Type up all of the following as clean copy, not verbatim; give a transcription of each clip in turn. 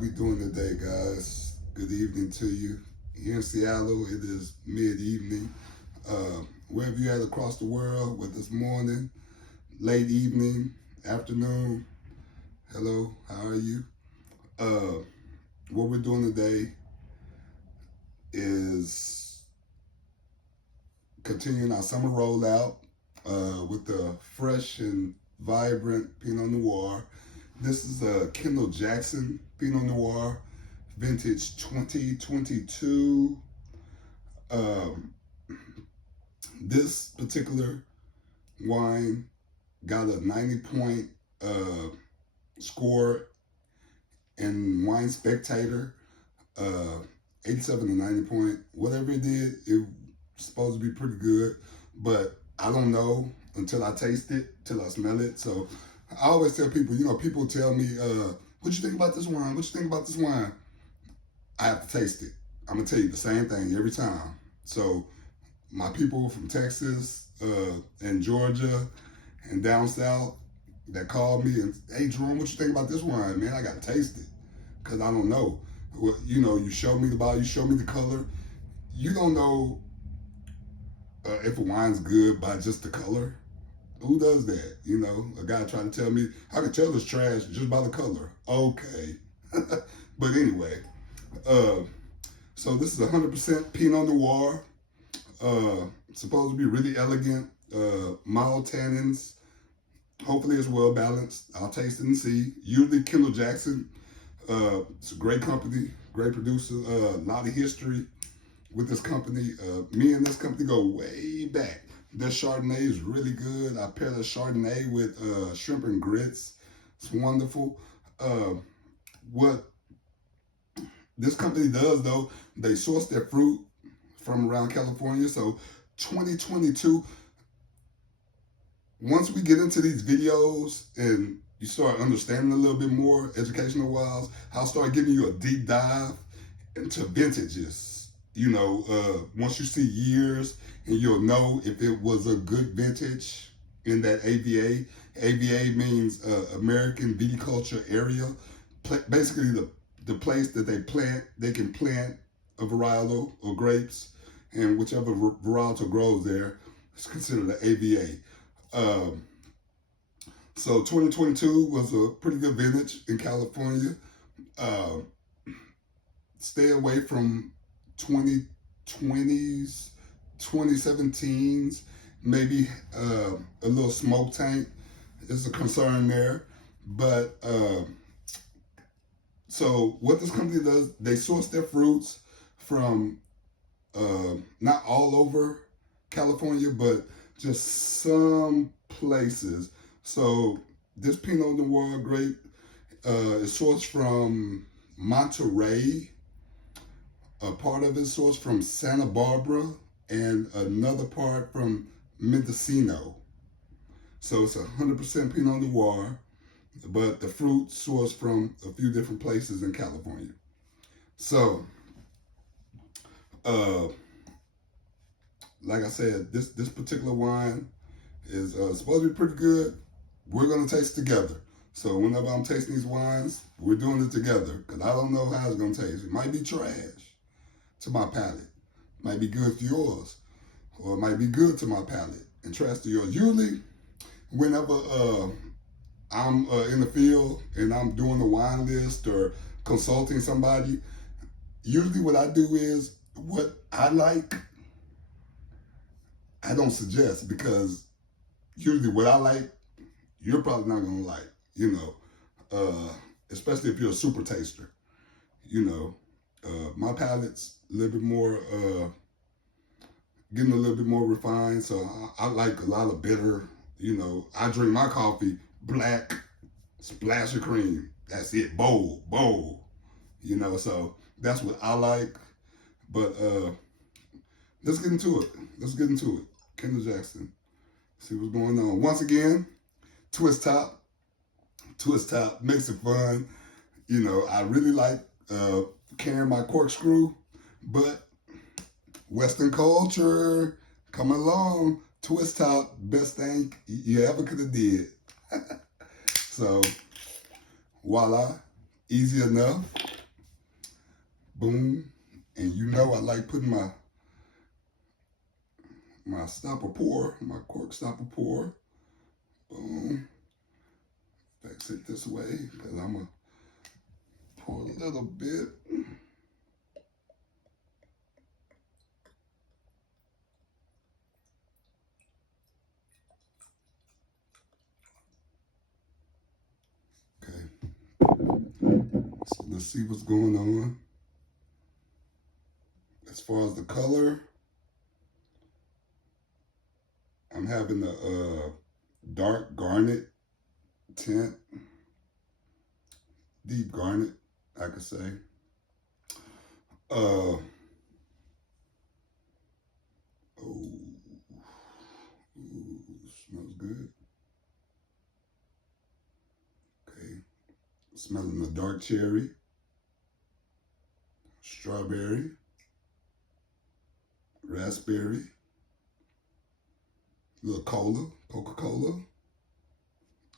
we doing today, guys? Good evening to you. Here in Seattle, it is mid-evening. Wherever you're at across the world, whether it's morning, late evening, afternoon, hello, how are you? What we're doing today is continuing our summer rollout with the fresh and vibrant Pinot Noir. This is a Kendall Jackson Pinot Noir, vintage 2022. This particular wine got a 90-point score in Wine Spectator, 87 to 90 point. Whatever it did, it was supposed to be pretty good, but I don't know until I taste it, till I smell it. So I always tell people, people tell me, what you think about this wine? What you think about this wine? I have to taste it. I'm gonna tell you the same thing every time. So my people from Texas and Georgia and down south that called me and, hey Jerome, what you think about this wine? Man, I gotta taste it, because I don't know. Well, you show me the bottle, you show me the color. You don't know if a wine's good by just the color. Who does that? A guy tried to tell me, I can tell it's trash just by the color. Okay. But anyway, so this is 100% Pinot Noir. Supposed to be really elegant, mild tannins. Hopefully it's well balanced. I'll taste it and see. Usually Kendall Jackson, it's a great company, great producer, a lot of history with this company. Me and this company go way back. Their Chardonnay is really good. I pair the Chardonnay with shrimp and grits. It's wonderful. What this company does, though, they source their fruit from around California. So 2022, once we get into these videos and you start understanding a little bit more educational wise, I'll start giving you a deep dive into vintages. Once you see years, and you'll know if it was a good vintage in that AVA. AVA means American Viticulture Area. Basically the place that they can plant a varietal or grapes, and whichever varietal grows there is considered an AVA. So 2022 was a pretty good vintage in California. Stay away from 2020s, 2017s, maybe a little smoke tank is a concern there. But so what this company does, they source their fruits from not all over California, but just some places. So this Pinot Noir grape is sourced from Monterey. A part of it is sourced from Santa Barbara, and another part from Mendocino. So it's 100% Pinot Noir, but the fruit sourced from a few different places in California. So, like I said, this particular wine is supposed to be pretty good. We're gonna taste together. So whenever I'm tasting these wines, we're doing it together, because I don't know how it's gonna taste. It might be trash to my palate, might be good to yours, or it might be good to my palate and trash to yours. Usually, whenever I'm in the field and I'm doing a wine list or consulting somebody, usually what I do is, what I like, I don't suggest, because usually what I like, you're probably not gonna like, especially if you're a super taster. My palate's a little bit more, getting a little bit more refined, so I like a lot of bitter. I drink my coffee black, splash of cream. That's it, bold. So that's what I like. But let's get into it. Kendall Jackson. See what's going on. Once again, twist top makes it fun. I really like carrying my corkscrew, but Western culture coming along. Twist top, best thing you ever could have did. So voila, easy enough. Boom. And you know I like putting my stopper pour, my cork stopper pour. Boom. Fix it this way because I'm going to pour a little bit. So let's see what's going on. As far as the color, I'm having a dark garnet tint, deep garnet, I could say. Oh, smells good. Okay, smelling the dark cherry, strawberry, raspberry, little cola, Coca-Cola,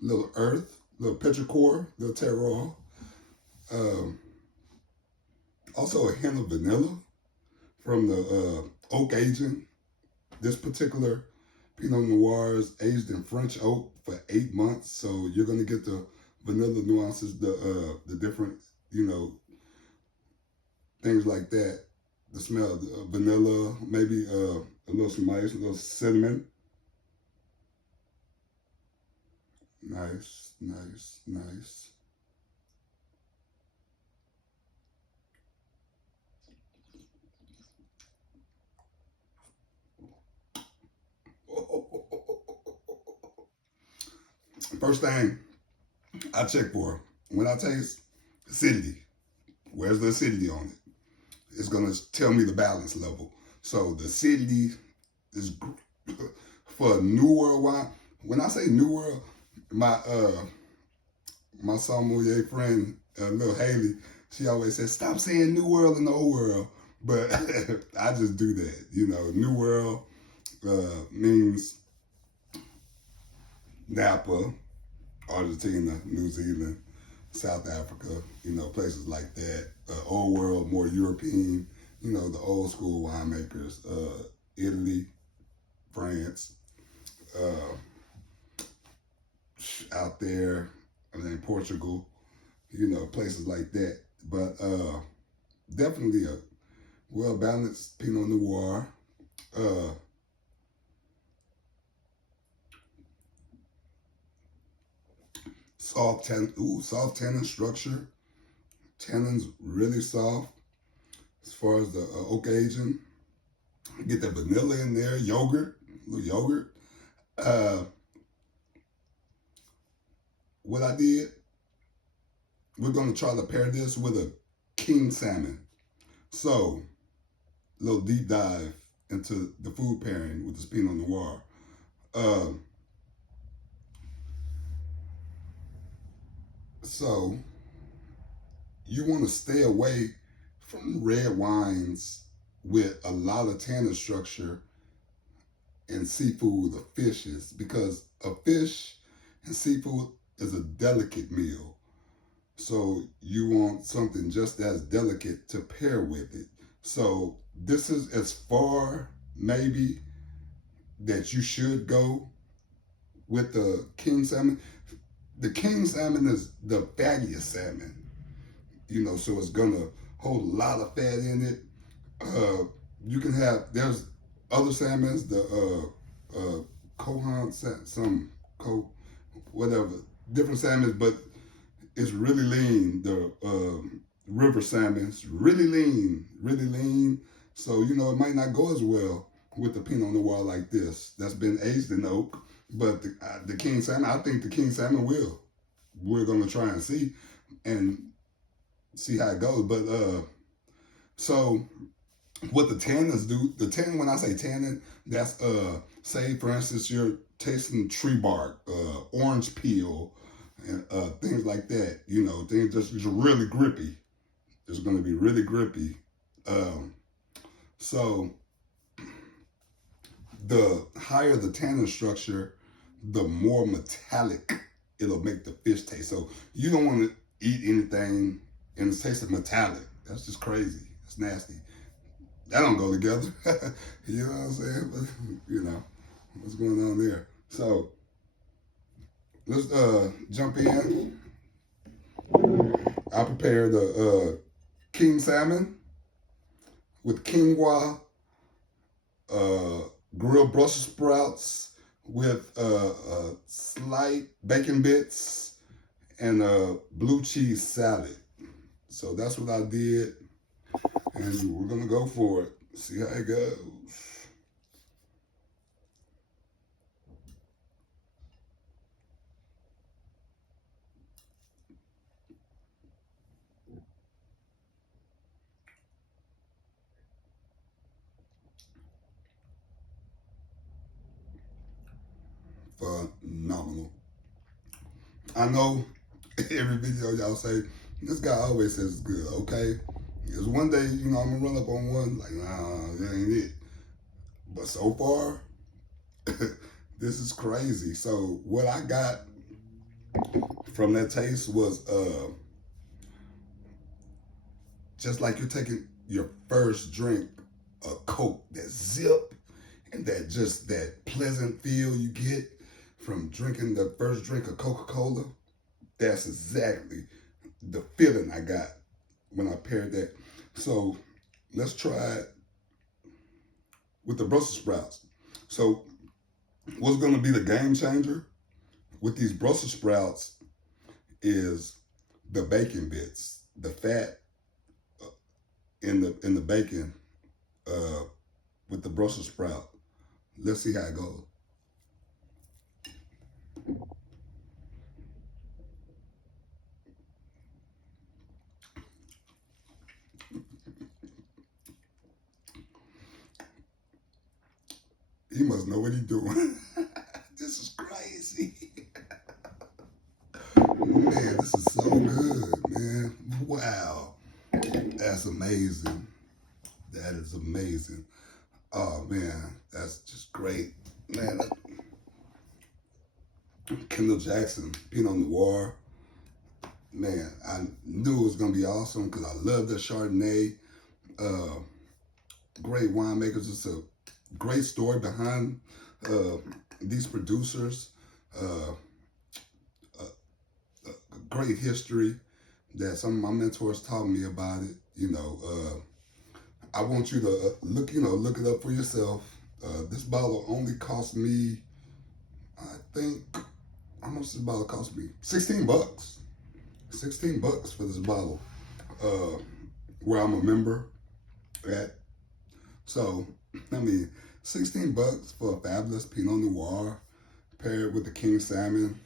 little earth, little petrichor, little terroir. Also a hint of vanilla from the oak aging. This particular Pinot Noir is aged in French oak for 8 months, so you're gonna get the vanilla nuances, the different, things like that. The smell of vanilla, maybe a little spice, a little cinnamon. Nice, nice, nice. First thing I check for when I taste acidity. Where's the acidity on it? It's gonna tell me the balance level. So the acidity is for New World wine. When I say New World, my sommelier friend, little Haley, she always says, "Stop saying New World and Old World." But I just do that. New World means Napa, Argentina, New Zealand, South Africa, places like that. Old World, more European, the old school winemakers, Italy, France, out there, Portugal, places like that. But definitely a well-balanced Pinot Noir. Soft tannin structure. Tannin's really soft as far as the oak aging. Get the vanilla in there, yogurt, a little yogurt. What I did, we're going to try to pair this with a King Salmon. So, a little deep dive into the food pairing with this Pinot Noir. So, you want to stay away from red wines with a lot of tannin structure and seafood or fishes, because a fish and seafood is a delicate meal. So you want something just as delicate to pair with it. So this is as far maybe that you should go with the King Salmon. The King Salmon is the fattiest salmon, so it's gonna hold a lot of fat in it. You can have, there's other salmons, the Kohan, whatever, different salmons, but it's really lean. The river salmon's really lean, really lean. So, it might not go as well with the Pinot Noir like this that's been aged in oak. But the King Salmon, I think the King Salmon will. We're going to try and see how it goes. But so what the tannins do, the tannin, when I say tannin, that's say for instance you're tasting tree bark, orange peel, and things like that. Things just really grippy. It's going to be really grippy. So the higher the tannin structure, the more metallic it'll make the fish taste. So you don't want to eat anything and it tastes metallic. That's just crazy. It's nasty. That don't go together. You know what I'm saying? But, you know, what's going on there? So let's jump in. I prepared the King Salmon with quinoa, uh, grilled Brussels sprouts with slight bacon bits and a blue cheese salad. So that's what I did, and we're gonna go for it. See how it goes. Phenomenal. I know every video y'all say, this guy always says it's good, okay? Because one day, you know, I'm gonna run up on one, like, nah, that ain't it. But so far, this is crazy. So what I got from that taste was just like you're taking your first drink of Coke, that zip and that pleasant feel you get from drinking the first drink of Coca-Cola. That's exactly the feeling I got when I paired that. So let's try it with the Brussels sprouts. So what's going to be the game changer with these Brussels sprouts is the bacon bits, the fat in the bacon uh, with the Brussels sprout. Let's see how it goes. He must know what he's doing. This is crazy. Man, this is so good, man. Wow. That's amazing. That is amazing. Oh, man. That's just great. Man, Kendall Jackson, Pinot Noir. Man, I knew it was going to be awesome because I love the Chardonnay. Uh, Great winemakers. It's a great story behind these producers. Uh, a great history that some of my mentors taught me about it. You know, I want you to look it up for yourself. This bottle only cost me, I think, how much this bottle cost me? $16. $16 for this bottle. Where I'm a member at. So, I mean, $16 for a fabulous Pinot Noir paired with the King Salmon.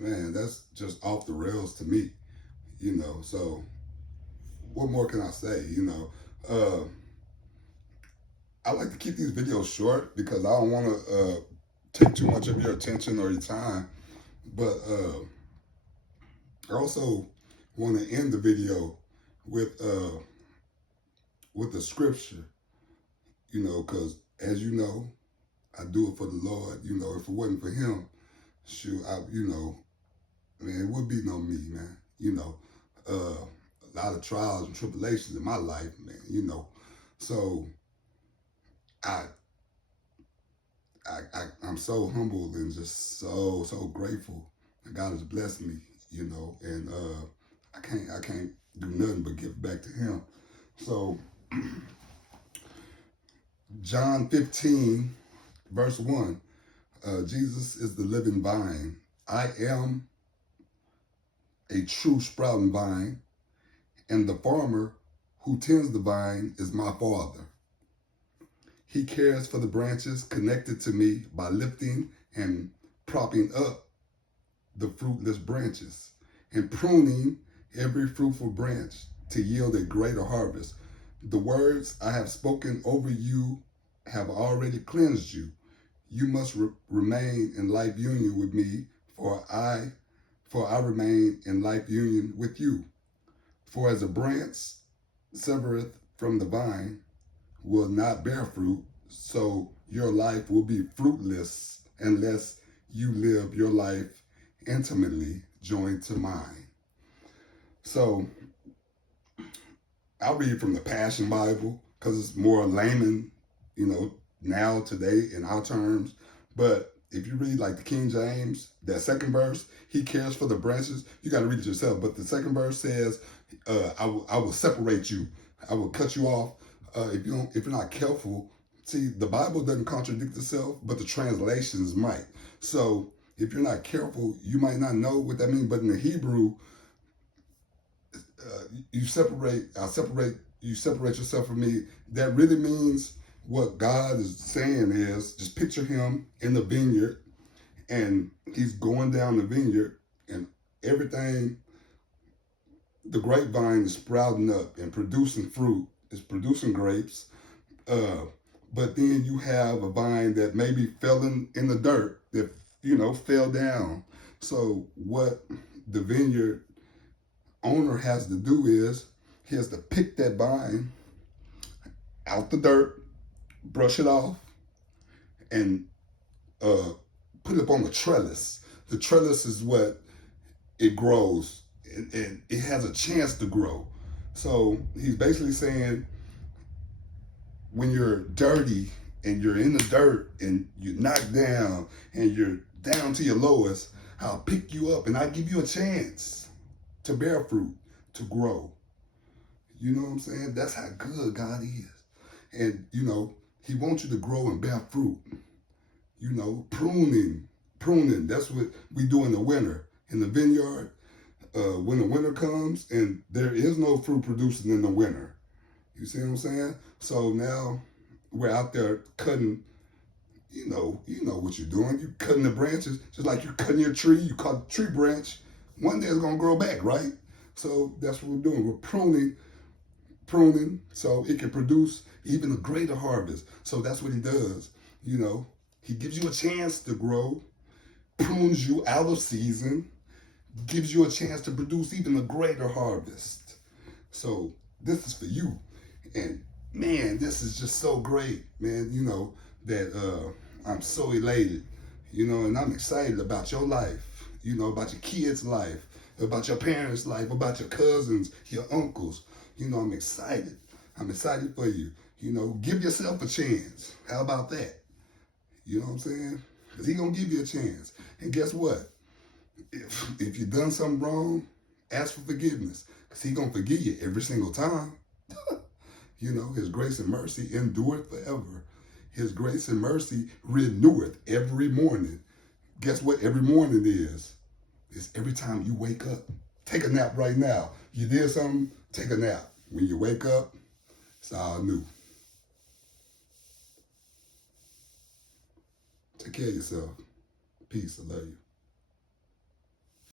Man, that's just off the rails to me, you know. So, what more can I say, you know? I like to keep these videos short because I don't want to take too much of your attention or your time. But I also want to end the video with the scripture, you know, because as you know, I do it for the Lord. You know, if it wasn't for Him, shoot, you know, man, it would be no me, man. You know, a lot of trials and tribulations in my life, man. You know, so I I'm so humbled and just so grateful that God has blessed me, you know, and I can't do nothing but give back to Him. So John 15, verse 1, Jesus is the living vine. I am a true sprouting vine, and the farmer who tends the vine is my Father. He cares for the branches connected to me by lifting and propping up the fruitless branches and pruning every fruitful branch to yield a greater harvest. The words I have spoken over you have already cleansed you. You must remain in life union with me, for I remain in life union with you. For as a branch severeth from the vine will not bear fruit, so your life will be fruitless unless you live your life intimately joined to mine. So I'll read from the Passion Bible because it's more layman, now, today, in our terms. But if you read like the King James, that second verse, he cares for the branches. You got to read it yourself. But the second verse says, I will separate you. I will cut you off. If you're not careful, see, the Bible doesn't contradict itself, but the translations might. So if you're not careful, you might not know what that means. But in the Hebrew, you separate yourself from me. That really means what God is saying is, just picture him in the vineyard, and he's going down the vineyard, and everything, the grapevine is sprouting up and producing fruit. It's producing grapes. But then you have a vine that maybe fell in the dirt, that, fell down. So what the vineyard owner has to do is, he has to pick that vine out the dirt, brush it off, and put it up on the trellis. The trellis is what it grows, and it has a chance to grow. So he's basically saying, when you're dirty and you're in the dirt and you're knocked down and you're down to your lowest, I'll pick you up and I'll give you a chance to bear fruit, to grow. You know what I'm saying? That's how good God is. And, he wants you to grow and bear fruit. Pruning. That's what we do in the winter. In the vineyard, when the winter comes, and there is no fruit producing in the winter. You see what I'm saying? So now we're out there cutting, you know what you're doing. You're cutting the branches, just like you're cutting your tree. You cut a tree branch, one day it's going to grow back, right? So that's what we're doing. We're pruning so it can produce even a greater harvest. So that's what he does. He gives you a chance to grow, prunes you out of season, gives you a chance to produce even a greater harvest. So this is for you. And man, this is just so great, man, that I'm so elated, and I'm excited about your life, about your kids' life, about your parents' life, about your cousins, your uncles. I'm excited. I'm excited for you. Give yourself a chance. How about that? You know what I'm saying? Because he's going to give you a chance. And guess what? If you've done something wrong, ask for forgiveness. Because he's going to forgive you every single time. His grace and mercy endureth forever. His grace and mercy reneweth every morning. Guess what every morning is? It's every time you wake up. Take a nap right now. You did something, take a nap. When you wake up, it's all new. Take care of yourself. Peace. I love you.